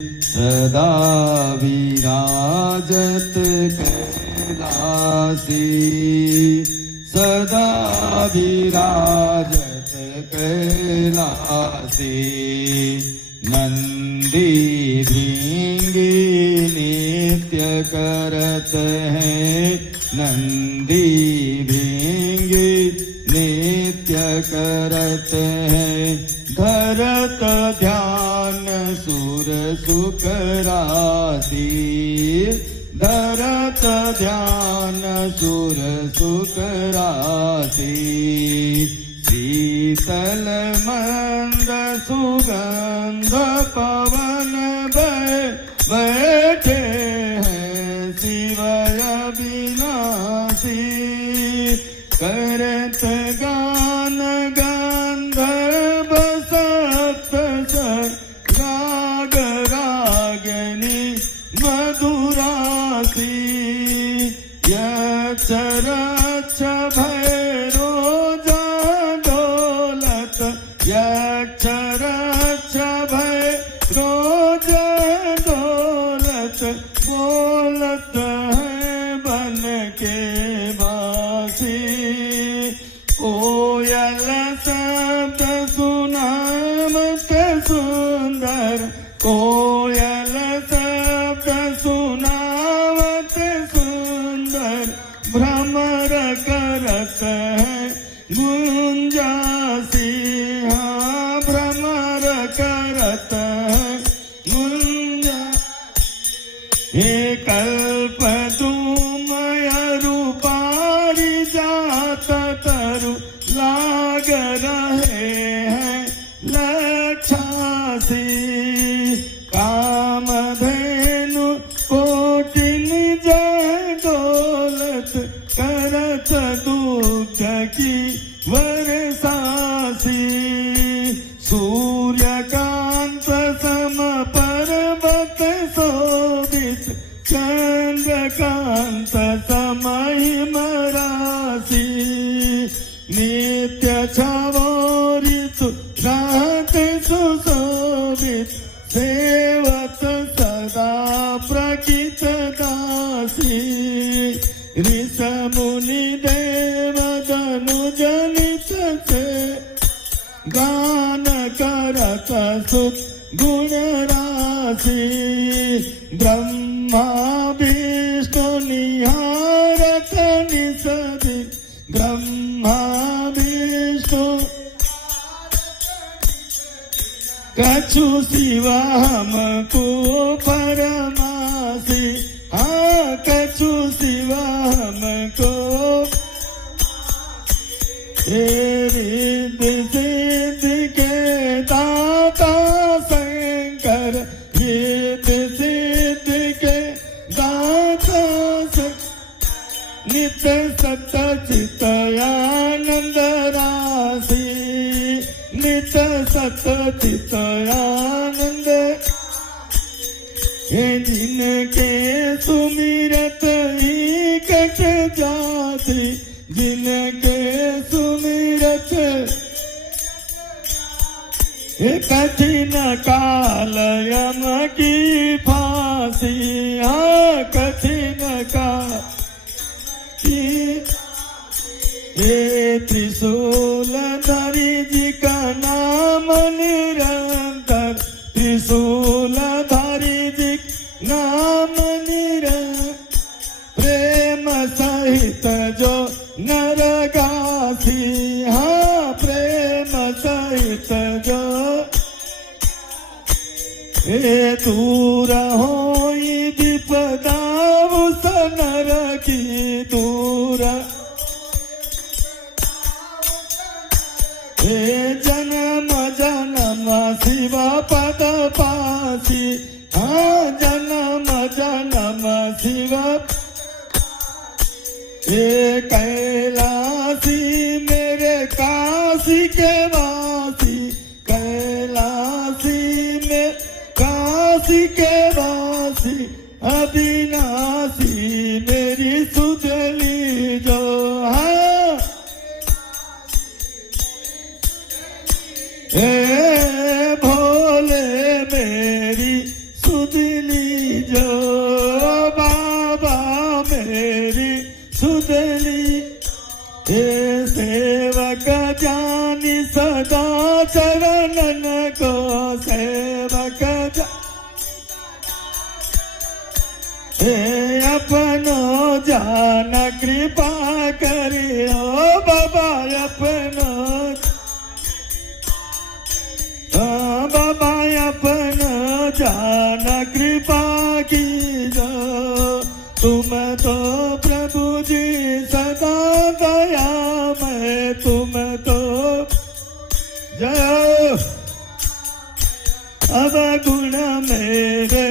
सदा विराजत कैलासी, सदा विराजत कैलासी। नंदी भृंगी नित्य करत है, नंदी भृंगी नित्य करत है। धरत ध्यान सुर सुख राशि, धरत ध्यान सुर सुख राशि। शीतल मंद सुगंध पवन बैठे हैं शिवय विनाशी। करत गान गंधर्व सप्त राग रागिनी मधुरासी। यक्ष रक्ष भैरो डोलत, यक्ष रक्ष भैरो डोलत। बोलत है बन के बासी, कोयल शब्द सुनामत सुंदर, कोयल शब्द सुनावत सुंदर। भ्रमर करत है गुंजासी, हाँ भ्रमर करत है गुंजा। हे कल्प तुमय रूपारी जात तरु लाग रहे हैं लक्षासी। कामधेनु कोटिन जय दौलत, करत दुख की वर्षासी। सूर्यकांत सम पर्वत शोभित, चंद्रकांत समहिम राशि। नित्य छवोरित रात सुशोभित, सेवत सदा प्रकित दासी। ऋष मुनि देव धनुज नित से, गान करत सुत गुण राशि। ब्रह्मा विष्णु निहारत निसदिन, ब्रह्मा विष्णु कछु शिवा हमको परमासी। हाँ कछु शिवा हमको रिद्धि सिद्धि के दाता शंकर, रिद्धि सिद्धि के दाता नित्य सत चित आनंद राशि, नित्य सत चित आनंद। हे जिनके सुमिरत ही कट जाति, जिनके सुमिरत कठिन काल यम की फांसी। हाँ कठिन काल की। हे त्रिशूल धरी जी का नाम निरंतर, त्रिशूल धरी जी नाम निरंतर। प्रेम सहित जो नरगासी, हाँ प्रेम सहित जो। हे दूर होई विपदा उस नर की दूर। हे जन्म जन्म शिव पद पासी, हाँ जन्म जन्म शिव। हे कैलासी मेरे काशी के वासी, कैलासी में काशी के वासी। अविनाशी मेरी सुधली जो, हाँ हे भोले मेरी सुध लीजो बाबा मेरी सुध ली हे सेवक जानी सदा चरणन को सेवक हे अपनो जान कृपा करियो बाबा अपनो बाबा अपनो जान कृपा कीजो तुम तो प्रभु जी सदा दया मैं तुम तो जय अब गुण मेरे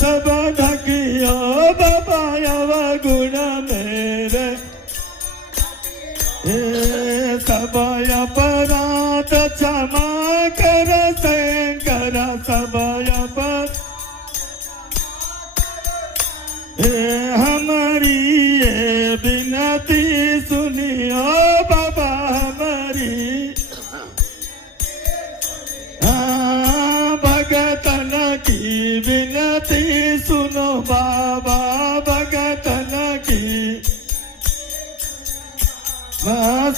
सब ढकियो बाबा अवगुण मेरे हे सब अपराध क्षमा कर शंकर सब अपराध हे हमारी ये विनती सुनियो बाबा हमारी भगतन की विनती सुनो बाबा भगतन की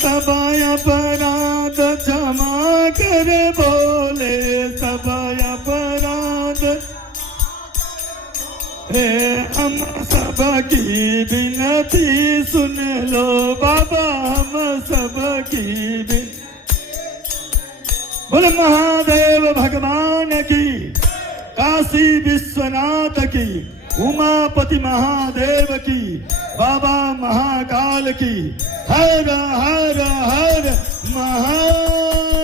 सब अपराध क्षमा कर बोले सब अपराध हे हम सब की विनती सुन लो बाबा हम सब की विनती बोल महादेव भगवान की काशी विश्वनाथ की उमापति महादेव की बाबा महाकाल की हर हर हर महा